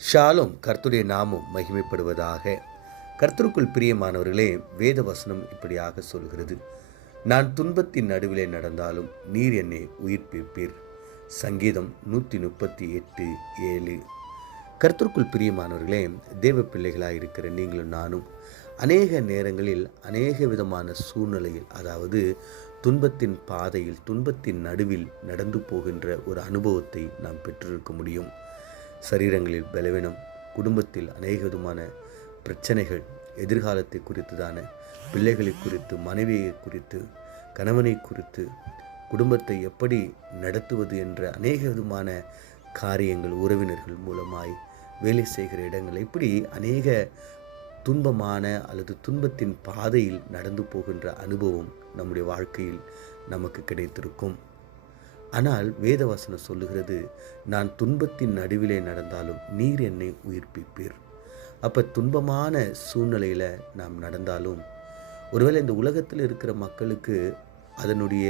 ஷாலும் கர்த்தருடைய நாமம் மகிமைப்படுவதாக. கர்த்தருக்குள் பிரியமானவர்களே, வேத வசனம் இப்படியாக சொல்கிறது, நான் துன்பத்தின் நடுவிலே நடந்தாலும் நீர் என்னை உயிர்ப்பிப்பீர். சங்கீதம் 138:7. கர்த்தருக்குள் பிரியமானவர்களே, தேவ பிள்ளைகளாக இருக்கிற நீங்களும் நானும் அநேக நேரங்களில் அநேக விதமான சூழ்நிலையில், அதாவது துன்பத்தின் பாதையில், துன்பத்தின் நடுவில் நடந்து போகின்ற ஒரு அனுபவத்தை நாம் பெற்றிருக்க முடியும். சரீரங்களில் பலவீனம், குடும்பத்தில் அநேக விதமான பிரச்சனைகள், எதிர்காலத்தை குறித்துதான, பிள்ளைகளை குறித்து, மனைவியை குறித்து, கணவனை குறித்து, குடும்பத்தை எப்படி நடத்துவது என்ற அநேக விதமான காரியங்கள், உறவினர்கள் மூலமாய், வேலை செய்கிற இடங்கள், இப்படி அநேக துன்பமான அல்லது துன்பத்தின் பாதையில் நடந்து போகின்ற அனுபவம் நம்முடைய வாழ்க்கையில் நமக்கு கிடைத்திருக்கும். ஆனால் வேதவசனம் சொல்லுகிறது, நான் துன்பத்தின் நடுவிலே நடந்தாலும் நீர் என்னை உயிர்ப்பிப்பீர். அப்போ துன்பமான சூழ்நிலையில் நாம் நடந்தாலும், ஒருவேளை இந்த உலகத்தில் இருக்கிற மக்களுக்கு அதனுடைய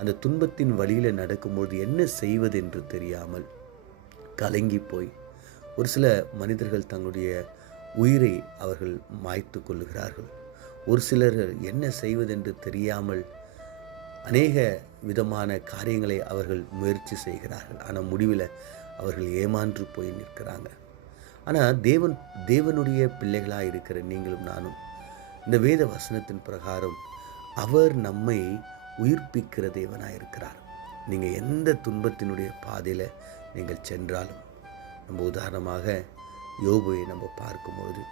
அந்த துன்பத்தின் வழியில் நடக்கும்போது என்ன செய்வது என்று தெரியாமல் கலங்கி போய் ஒரு சில மனிதர்கள் தங்களுடைய உயிரை அவர்கள் மாய்த்து கொள்ளுகிறார்கள். ஒரு சிலர் என்ன செய்வதென்று தெரியாமல் அநேக விதமான காரியங்களை அவர்கள் முயற்சி செய்கிறார்கள். ஆனால் முடிவில் அவர்கள் ஏமாற்று போய் நிற்கிறாங்க. ஆனால் தேவனுடைய பிள்ளைகளாக இருக்கிற நீங்களும் நானும் இந்த வேத வசனத்தின் பிரகாரம் அவர் நம்மை உயிர்ப்பிக்கிற தேவனாக இருக்கிறார். நீங்கள் எந்த துன்பத்தினுடைய பாதையில் நீங்கள் சென்றாலும், நம்ம உதாரணமாக யோபுவை நம்ம பார்க்கும்போது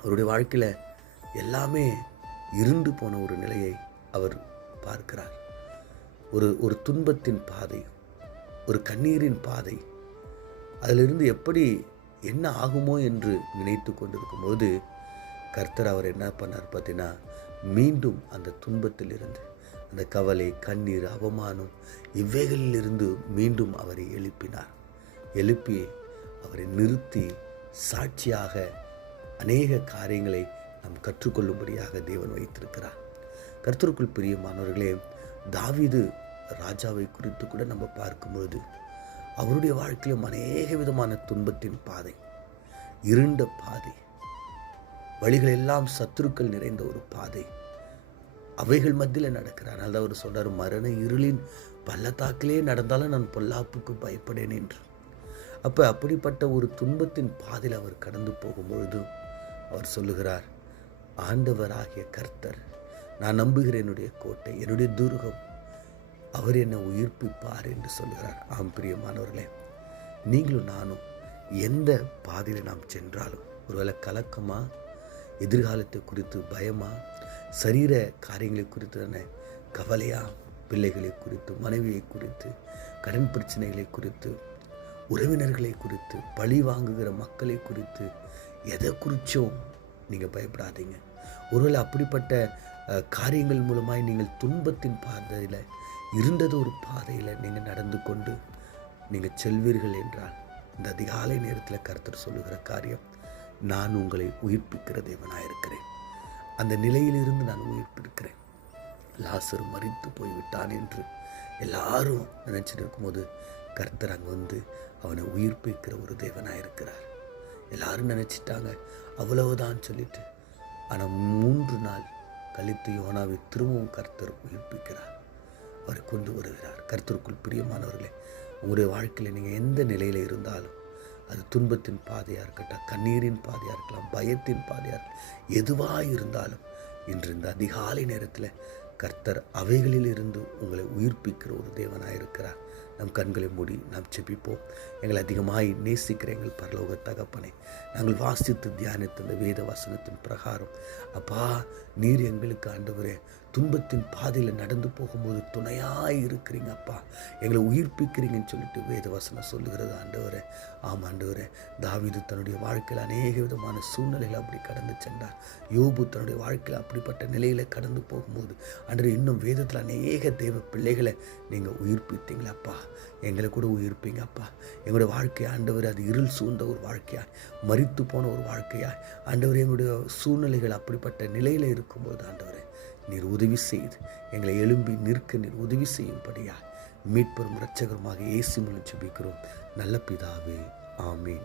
அவருடைய வாழ்க்கையில் எல்லாமே இருண்டு போன ஒரு நிலையை அவர் பார்க்கிறார். ஒரு துன்பத்தின் பாதை, ஒரு கண்ணீரின் பாதை, அதிலிருந்து எப்படி என்ன ஆகுமோ என்று நினைத்து கொண்டிருக்கும்போது கர்த்தர் அவர் என்ன பண்ணார் பார்த்தீங்கன்னா, மீண்டும் அந்த துன்பத்தில் இருந்து, அந்த கவலை, கண்ணீர், அவமானம் இவைகளிலிருந்து மீண்டும் அவரை எழுப்பினார். எழுப்பி அவரை நிறுத்தி சாட்சியாக அநேக காரியங்களை நாம் கற்றுக்கொள்ளும்படியாக தேவன் வைத்திருக்கிறார். கர்த்தருக்குள் பிரியமானவர்களே, தாவீது ராஜாவை குறித்து கூட நம்ம பார்க்கும்போது அவருடைய வாழ்க்கையிலும் அநேக விதமான துன்பத்தின் பாதை, இருண்ட பாதை, வழிகள் எல்லாம் சத்துருக்கள் நிறைந்த ஒரு பாதை, அவைகள் மத்தியில் நடக்கிறார். அதனால் அவர் சொல்றார், மரண இருளின் பள்ளத்தாக்கிலே நடந்தாலும் நான் பொல்லாப்புக்கு பயப்படேன் என்று. அப்போ அப்படிப்பட்ட ஒரு துன்பத்தின் பாதையில் அவர் கடந்து போகும்பொழுது அவர் சொல்லுகிறார், ஆண்டவராகிய கர்த்தர் நான் நம்புகிற என்னுடைய கோட்டை, என்னுடைய துர்கம், அவர் என்னை உயிர்ப்பிப்பார் என்று சொல்கிறார். ஆம் பிரியமானவர்களே, நீங்களும் நானும் எந்த பாதையில் நாம் சென்றாலும், ஒருவேளை கலக்கமா, எதிர்காலத்தை குறித்து பயமா, சரீர காரியங்களை குறித்து கவலையா, பிள்ளைகளை குறித்து, மனைவியை குறித்து, கடன் பிரச்சனைகளை குறித்து, உறவினர்களை குறித்து, பழி வாங்குகிற மக்களை குறித்து, எதை குறித்தும் நீங்கள் பயப்படாதீங்க. ஒருவேளை அப்படிப்பட்ட காரியங்கள் மூலமாய் நீங்கள் துன்பத்தின் பாதையில், இருந்தது ஒரு பாதையில் நீங்கள் நடந்து கொண்டு நீங்கள் செல்வீர்கள் என்றால், இந்த அதிகாலை நேரத்தில் கர்த்தர் சொல்லுகிற காரியம், நான் உங்களை உயிர்ப்பிக்கிற தேவனாயிருக்கிறேன். அந்த நிலையிலிருந்து நான் உயிர்ப்பிருக்கிறேன். லாசரு மரித்து போய்விட்டான் என்று எல்லாரும் நினைச்சிட்டு இருக்கும்போது கர்த்தர் அங்கே வந்து அவனை உயிர்ப்பிக்கிற ஒரு தேவனாயிருக்கிறார். எல்லாரும் நினச்சிட்டாங்க அவ்வளவுதான் சொல்லிட்டு. ஆனால் 3 நாள் கழித்து யோனாவை திரும்பவும் கர்த்தர் உயிர்ப்பிக்கிறார், அவரை கொண்டு வருகிறார். கர்த்தருக்குள் பிரியமானவர்களே, உங்களுடைய வாழ்க்கையில் நீங்கள் எந்த நிலையில் இருந்தாலும், அது துன்பத்தின் பாதையாக இருக்கட்டும், கண்ணீரின் பாதையாக இருக்கலாம், பயத்தின் பாதையாக இருக்கலாம், எதுவாக இருந்தாலும் இன்று இந்த அதிகாலை நேரத்தில் கர்த்தர் அவைகளில் இருந்து உங்களை உயிர்ப்பிக்கிற ஒரு தேவனாக இருக்கிறார். நம் கண்களை மூடி நாம் செபிப்போம். எங்களை அதிகமாய் நேசிக்கிற எங்கள் பரலோக தகப்பனே, நாங்கள் வாசித்து தியானித்த இந்த வேத வசனத்தின் பிரகாரம், அப்பா, நீர் எங்களுக்கு ஆண்டவரே துன்பத்தின் பாதையில் நடந்து போகும்போது துணையாய் இருக்கிறீங்க அப்பா, எங்களை உயிர்ப்பிக்கிறீங்கன்னு சொல்லிட்டு வேத வசனம் சொல்லுகிறது ஆண்டவரே. ஆமாம் ஆண்டவரே, தாவீது தன்னுடைய வாழ்க்கையில் அநேக விதமான சூழ்நிலைகள் அப்படி கடந்து சென்றார். யோபு தன்னுடைய வாழ்க்கையில் அப்படிப்பட்ட நிலையில் கடந்து போகும்போது ஆண்டவரே, இன்னும் வேதத்தில் அநேக தேவ பிள்ளைகளை நீங்கள் உயிர்ப்பித்தீங்களப்பா, எங்களை கூட உயிர்ப்பீங்க அப்பா. எங்களுடைய வாழ்க்கை ஆண்டவர் அது இருள் சூழ்ந்த ஒரு வாழ்க்கையாய், மரித்து போன ஒரு வாழ்க்கையாய் ஆண்டவர், எங்களுடைய சூழ்நிலைகள் அப்படிப்பட்ட நிலையில் இருக்கும்போது ஆண்டவரே, நீர் உதவி செய்து எங்களை எழும்பி நிற்க நீர் உதவி செய்யும்படியா மீட்பெரும் இரட்சகருமாக இயேசு மூலம் ஜெபிக்கிறோம் நல்ல பிதாவே, ஆமீன்.